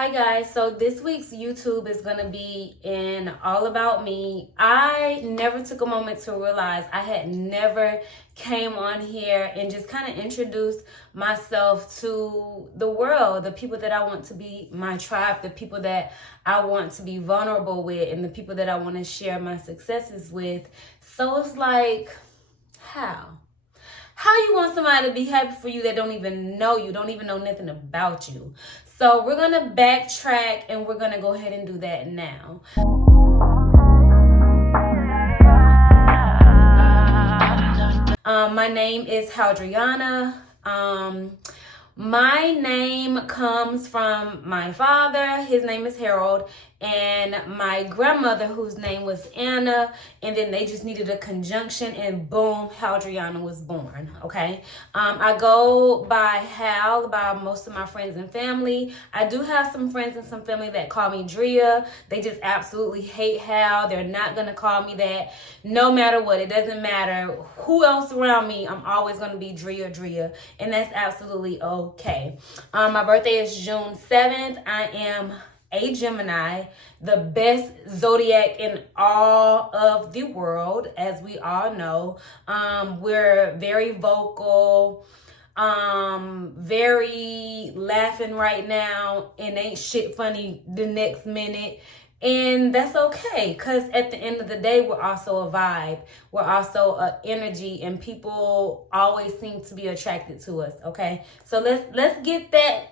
Hi guys, so this week's YouTube is going to be in all about me. I never took a moment to realize I had never came on here and just kind of introduced myself to the world, the people that I want to be my tribe, the people that I want to be vulnerable with, and the people that I want to share my successes with. So it's like, how? How you want somebody to be happy for you that don't even know you, don't even know nothing about you? So we're going to backtrack and we're going to go ahead and do that now. My name is Haldriana. My name comes from my father. His name is Harold. And my grandmother, whose name was Anna, and then they just needed a conjunction, and boom, Haldriana was born. Okay. I go by Hal by most of my friends and family. I do have some friends and some family that call me Drea. They just absolutely hate Hal. They're not gonna call me that no matter what. It doesn't matter who else around me. I'm always gonna be Drea, and that's absolutely okay. My birthday is June 7th. I am a Gemini, the best zodiac in all of the world, as we all know. We're very vocal, very laughing right now, and ain't shit funny the next minute. And that's okay, because at the end of the day, we're also a vibe. We're also an energy, and people always seem to be attracted to us, okay? So let's get that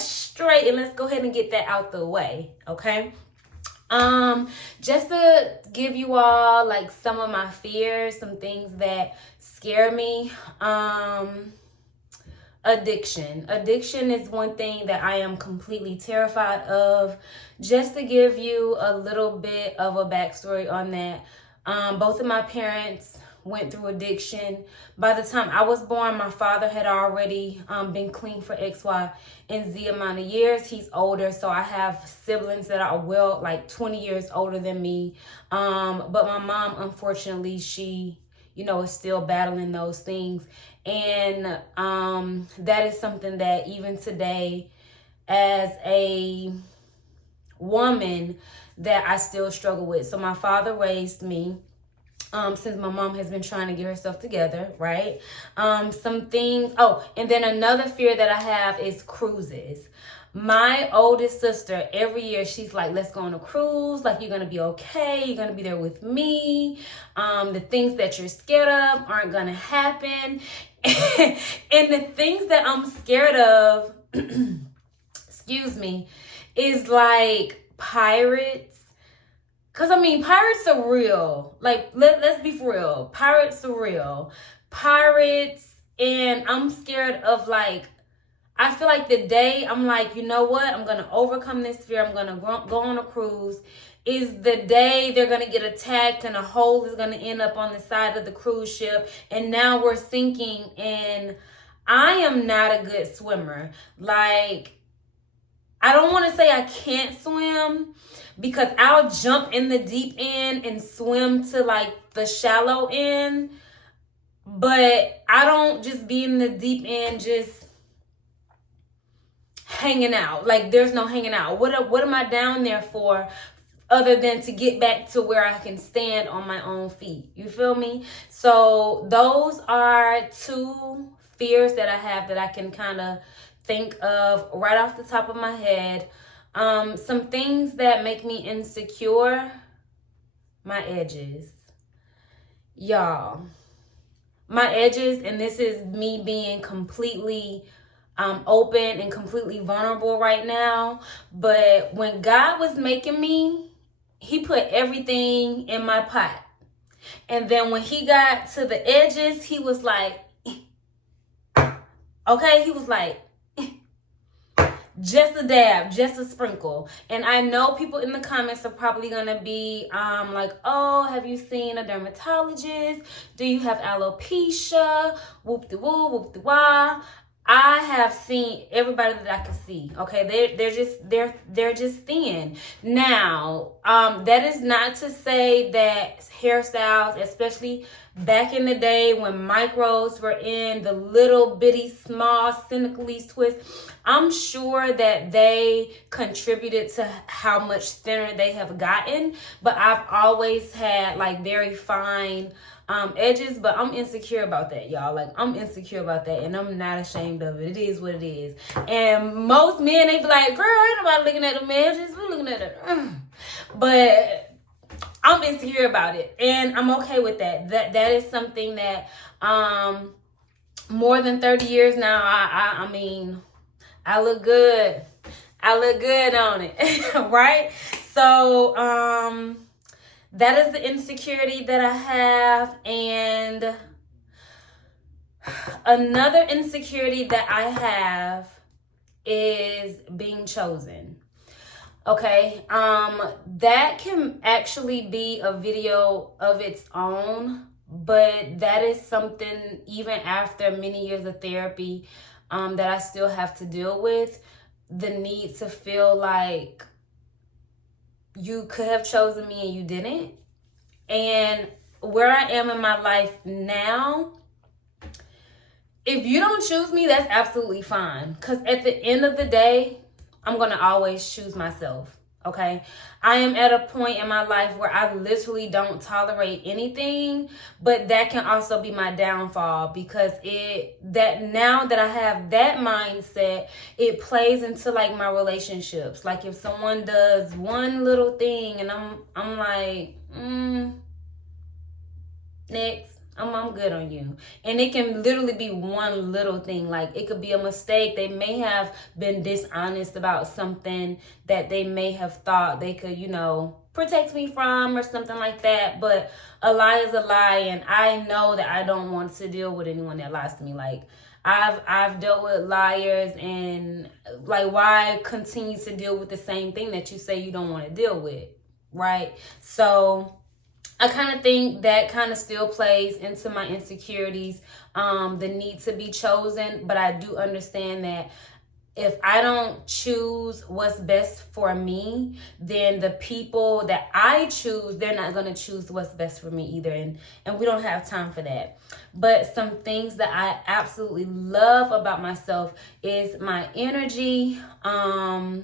straight, and let's go ahead and get that out the way, okay? Just to give you all like some of my fears, some things that scare me. Addiction is one thing that I am completely terrified of. Just to give you a little bit of a backstory on that, both of my parents went through addiction. By the time I was born, my father had already been clean for X, Y, and Z amount of years. He's older, so I have siblings that are like 20 years older than me. But my mom, unfortunately, she is still battling those things. And that is something that even today, as a woman, that I still struggle with. So my father raised me since my mom has been trying to get herself together, right? Some things. Oh, and then another fear that I have is cruises. My oldest sister, every year, she's like, let's go on a cruise. Like, you're going to be okay. You're going to be there with me. The things that you're scared of aren't going to happen. And the things that I'm scared of, excuse me, is like pirates. Because, pirates are real. Like, let's be for real. Pirates are real. Pirates, and I'm scared of, like, I feel like the day I'm like, you know what? I'm going to overcome this fear. I'm going to go on a cruise. Is the day they're going to get attacked and a hole is going to end up on the side of the cruise ship. And now we're sinking, and I am not a good swimmer. Like, I don't want to say I can't swim, because I'll jump in the deep end and swim to like the shallow end. But I don't just be in the deep end just hanging out. Like, there's no hanging out. What am I down there for other than to get back to where I can stand on my own feet? You feel me? So those are two fears that I have that I can kind of think of right off the top of my head. Some things that make me insecure: my edges. Y'all, my edges, and this is me being completely open and completely vulnerable right now. But when God was making me, he put everything in my pot. And then when he got to the edges, he was like, okay, he was like, just a dab, just a sprinkle. And I know people in the comments are probably gonna be like, oh, have you seen a dermatologist? Do you have alopecia? Whoop-de-woo, whoop-de-wah. I have seen everybody that I can see. Okay, they're just thin. Now, that is not to say that hairstyles, especially back in the day when micros were in, the little bitty small Senegalese twist, I'm sure that they contributed to how much thinner they have gotten. But I've always had like very fine edges, but I'm insecure about that, y'all. Like, I'm insecure about that, and I'm not ashamed of it. It is what it is. And most men, they be like, girl, ain't nobody looking at the edges. We're looking at it. But I'm insecure about it, and I'm okay with that. That is something that more than 30 years now, I mean, I look good. I look good on it, right? So that is the insecurity that I have. And another insecurity that I have is being chosen. Okay, that can actually be a video of its own, but that is something, even after many years of therapy, that I still have to deal with. The need to feel like you could have chosen me and you didn't. And where I am in my life now, if you don't choose me, that's absolutely fine. Because at the end of the day, I'm going to always choose myself. Okay, I am at a point in my life where I literally don't tolerate anything, but that can also be my downfall, because now that I have that mindset, it plays into like my relationships. Like, if someone does one little thing and I'm like, next. I'm good on you. And it can literally be one little thing. Like, it could be a mistake. They may have been dishonest about something that they may have thought they could, protect me from or something like that. But a lie is a lie, and I know that I don't want to deal with anyone that lies to me. Like, I've dealt with liars, and like, why continue to deal with the same thing that you say you don't want to deal with, right? So I kind of think that kind of still plays into my insecurities, the need to be chosen. But I do understand that if I don't choose what's best for me, then the people that I choose, they're not going to choose what's best for me either. And we don't have time for that. But some things that I absolutely love about myself is my energy. I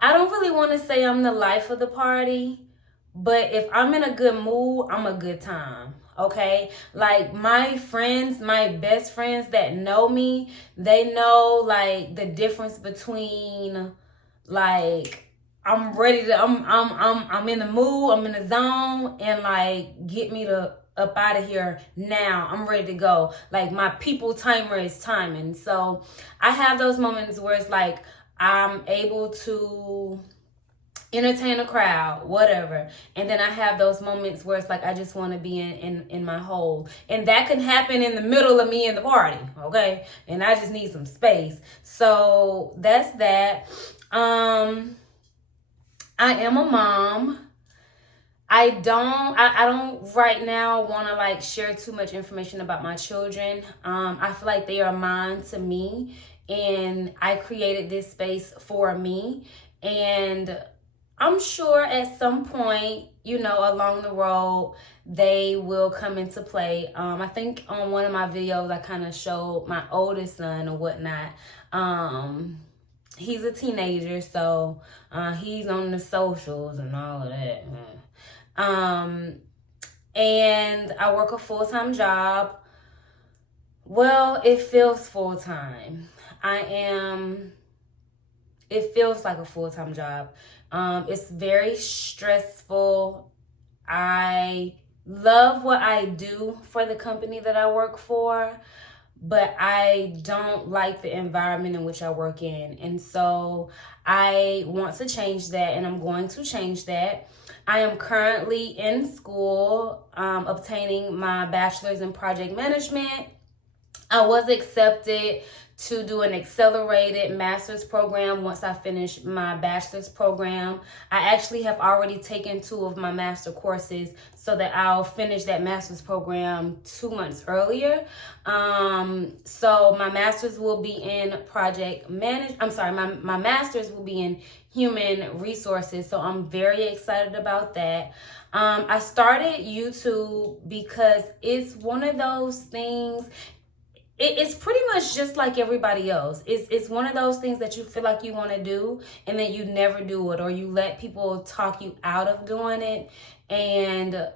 don't really want to say I'm the life of the party, but if I'm in a good mood, I'm a good time, okay? Like, my friends, my best friends that know me, they know, like, the difference between, like, I'm ready to, I'm in the mood, I'm in the zone, and, like, get me up out of here now. I'm ready to go. Like, my people timer is timing. So I have those moments where it's like, I'm able to entertain a crowd, whatever. And then I have those moments where it's like, I just want to be in my hole. And that can happen in the middle of me and the party, okay? And I just need some space. So that's that. I am a mom. I don't right now want to like share too much information about my children. I feel like they are mine to me, and I created this space for me. And I'm sure at some point, along the road, they will come into play. I think on one of my videos, I kind of showed my oldest son or whatnot. He's a teenager, so he's on the socials and all of that. And I work a full-time job. Well, it feels full-time. It feels like a full-time job. It's very stressful. I love what I do for the company that I work for, but I don't like the environment in which I work in. And so I want to change that, and I'm going to change that. I am currently in school, obtaining my bachelor's in project management. I was accepted to do an accelerated master's program once I finish my bachelor's program. I actually have already taken 2 of my master courses so that I'll finish that master's program 2 months earlier. So my master's will be in my master's will be in human resources. So I'm very excited about that. I started YouTube because it's one of those things. It's pretty much just like everybody else. It's one of those things that you feel like you want to do and then you never do it, or you let people talk you out of doing it. And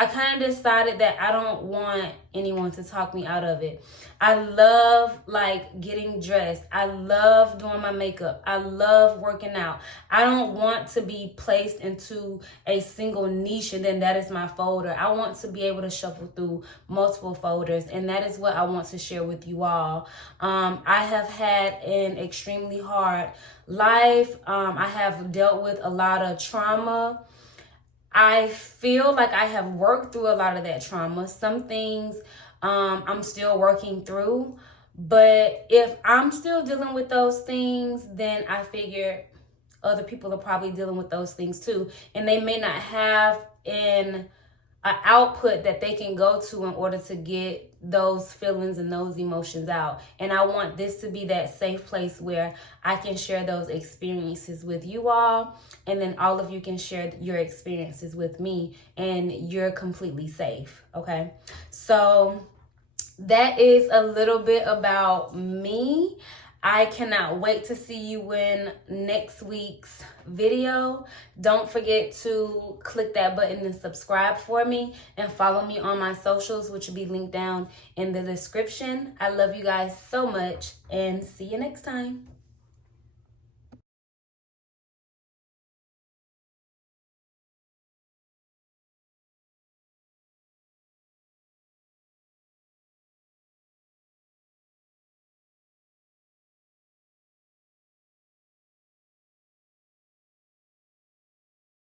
I kind of decided that I don't want anyone to talk me out of it. I love like getting dressed. I love doing my makeup. I love working out. I don't want to be placed into a single niche and then that is my folder. I want to be able to shuffle through multiple folders, and that is what I want to share with you all. I have had an extremely hard life. I have dealt with a lot of trauma. I feel like I have worked through a lot of that trauma. Some things I'm still working through. But if I'm still dealing with those things, then I figure other people are probably dealing with those things too. And they may not have an output that they can go to in order to get those feelings and those emotions out. And I want this to be that safe place where I can share those experiences with you all, and then all of you can share your experiences with me, and you're completely safe. Okay, so that is a little bit about me. I cannot wait to see you in next week's video. Don't forget to click that button and subscribe for me, and follow me on my socials, which will be linked down in the description. I love you guys so much, and see you next time.